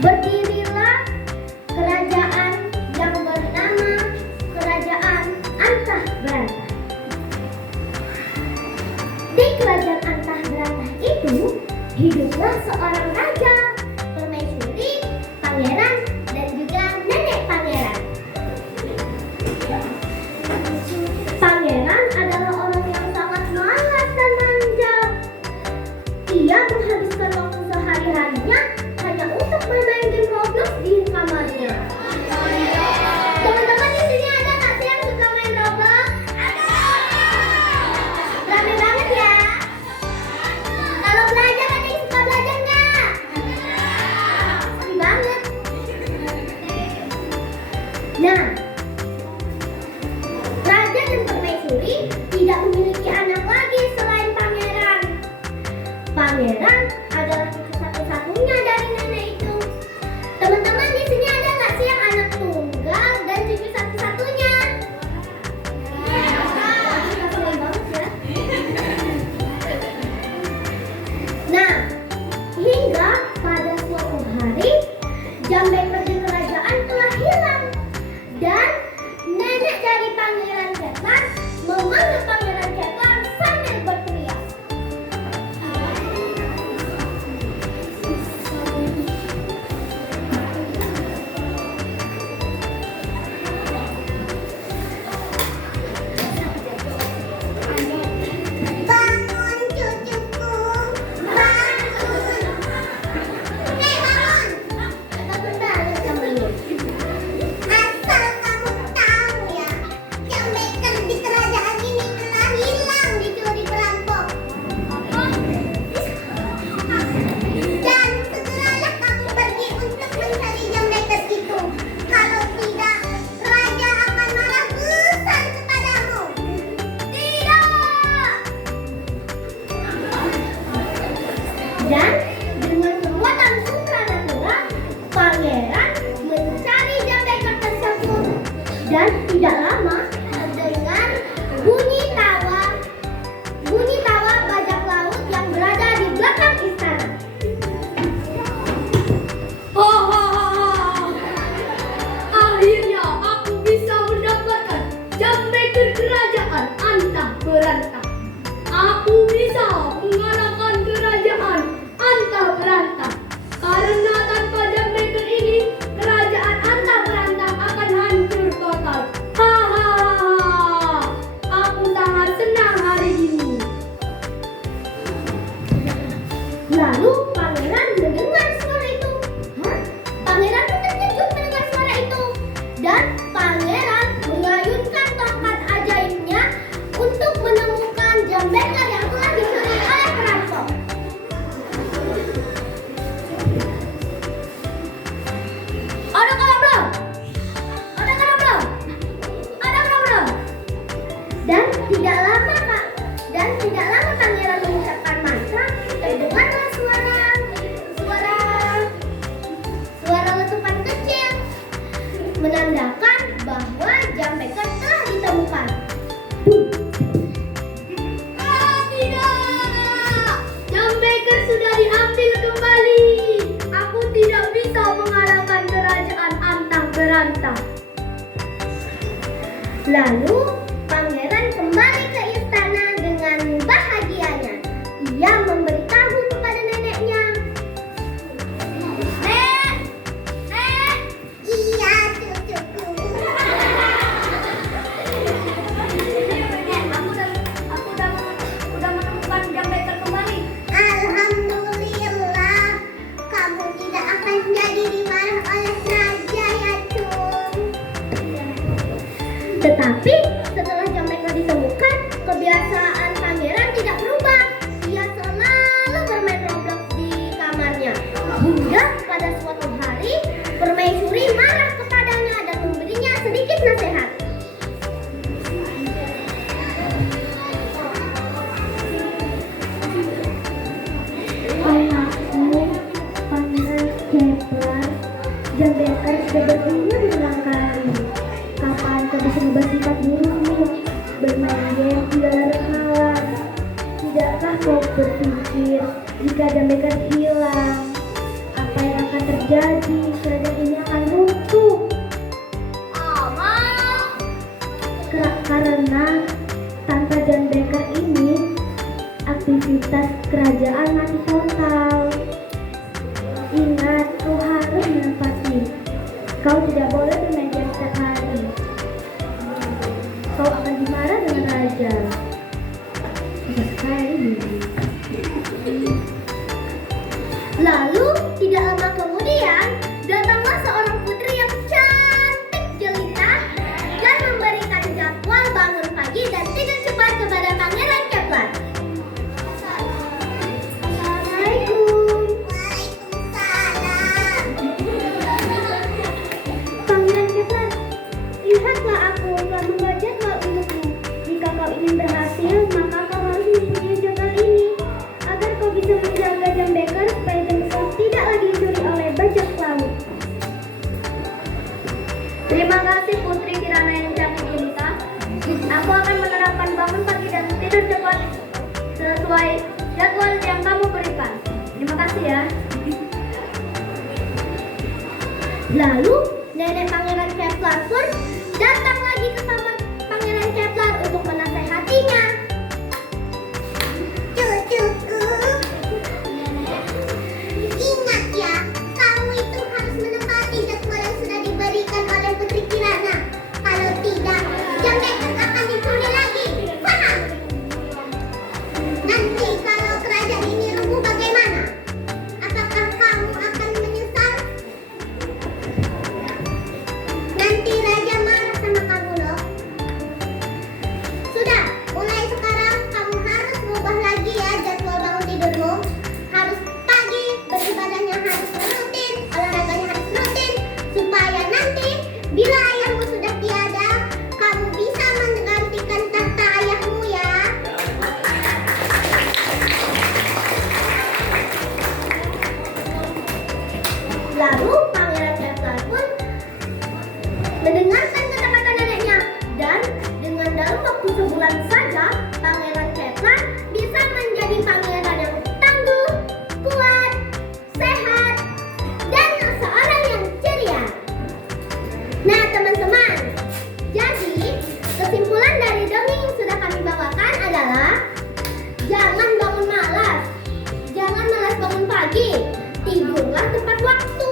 Berdirilah kerajaan yang bernama Kerajaan Antah Berantah. Di kerajaan Antah Berantah itu hiduplah seorang raja, permaisuri, pangeran, dan juga nenek pangeran. Pangeran adalah orang yang sangat malas dan manja. Ia menghabiskan waktu sehari-harinya hanya untuk bermain game Roblox di kamarnya. Teman-teman di sini ada nggak sih yang suka main Roblox? Ada. Rame banget ya. Kalau belajar ada yang suka belajar nggak? Seru banget. Nah, raja dan permaisuri tidak memiliki anak lagi selain pangeran. Pangeran adalah cucu satu-satunya dari nenek itu. Teman-teman di sini ada nggak sih yang anak tunggal dan cucu satu-satunya? Kasian banget ya. Nah, hingga pada suatu hari jam beker di kerajaan telah hilang dan nenek dari pangeran Kepler memanggil pangeran Kepler sambil berteriak. Bangun cucuku, bangun. Hei bangun. Bangun banget kamu ini. Asal kamu tahu ya, jam beker di kerajaan ini telah hilang dicuri perampok. Dan segeralah kamu pergi untuk mencari jam beker itu. Kalau tidak, raja akan marah besar kepadamu. Tidak. Dan dengan kekuatan supranatural, pangeran mencari jam beker tersebut. Dan tidak lama terdengar bunyi tawa bajak laut yang berada di belakang istana. Akhirnya aku bisa mendapatkan jam beker kerajaan Antah Berantah. Aku bisa mengalahkan kerajaan Antah Berantah. Karena tanpa jam beker ini, kerajaan Antah Berantah akan hancur total. Hahaha. Aku sangat senang hari ini. Lalu pangeran mendengar suara itu. Pangeran pun terkejut mendengar suara itu. Dan pangeran mengayunkan tongkat ajaibnya untuk menemukan jam beker yang telah dicuri oleh perampok. Ada kalah belum? Ada kalah belum? Ada kalah belum? Dan tidak lama pangeran mengucapkan mantra, terdengarlah suara letupan kecil menandakan bahwa jam beker telah ditemukan. Tidak! Jam beker sudah diambil kembali. Aku tidak bisa mengalahkan kerajaan Antah Berantah. Lalu pangeran kembali ke istana dengan bahagianya. Ia memberitahu kepada neneknya. Nek, iya cucuku. Aku udah menemukan jam beker kembali. Alhamdulillah, kamu tidak akan jadi dimarah oleh raja ya, Cung. Tetapi setelah jam beker ditemukan, kebiasaan pangeran tidak berubah. Ia selalu bermain Roblox di kamarnya. Hingga pada suatu hari, permaisuri marah kepadanya dan memberinya sedikit nasihat. Anakku, pangeran Kepler, jam beker sudah berguna berulang kali. Kapan kau bisa mengubah sifat burukmu? Bermain game tidak berhalang. Tidakkah kau berpikir jika jam beker hilang, apa yang akan terjadi? Jadi kerajaan ini akan runtuh karena tanpa John Baker ini aktivitas kerajaan mati total. Ingat, kau harus menepati. Kau tidak boleh bermain game setiap hari. Kau akan dimarah dengan raja. Susah sekali. Lalu, tidak lama kemudian, datanglah seorang putri yang cantik jelita dan memberikan jadwal bangun pagi dan tidur cepat kepada Pangeran Kepler. Assalamualaikum. Waalaikumsalam. Pangeran Kepler, lihatlah aku telah membawa jadwal untukmu. Jika kau ingin berhasil, maka kau harus mempunyai jadwal ini agar kau bisa menjaga John Baker supaya jempol tidak lagi dicuri oleh bajak laut. Terima kasih Putri Kirana yang cantik jelita. Aku akan menerapkan bangun pagi dan tidur cepat sesuai jadwal yang kamu berikan. Terima kasih ya. Lalu, nenek Pangeran Kepler pun datang lagi ke kamar Pangeran Kepler untuk menasehatinya. Cucuku, ingat ya, kamu itu harus menepati jadwal yang sudah diberikan oleh Putri Kirana. Kalau tidak, John Baker akan dicuri lagi. Paham? Nanti kalau kerajaan ini rubuh bagaimana? Apakah kamu akan menyesal? Nanti raja marah sama kamu loh. Sudah, mulai sekarang kamu harus berubah lagi ya jadwal bangun tidurmu. Harus pagi, beribadahnya harus rutin, olahraganya harus rutin, supaya nanti bila ayahmu sudah tiada, kamu bisa menggantikan tahta ayahmu ya. Lalu Pangeran Kepler pun mendengarkan kata-kata neneknya, dan dengan dalam waktu sebulan saja Pangeran Kepler bisa menjadi pangeran yang tangguh, kuat, sehat, dan seorang yang ceria. Nah teman-teman, jadi kesimpulan dari dongeng yang sudah kami bawakan adalah jangan bangun malas, jangan malas bangun pagi, tidurlah tepat waktu.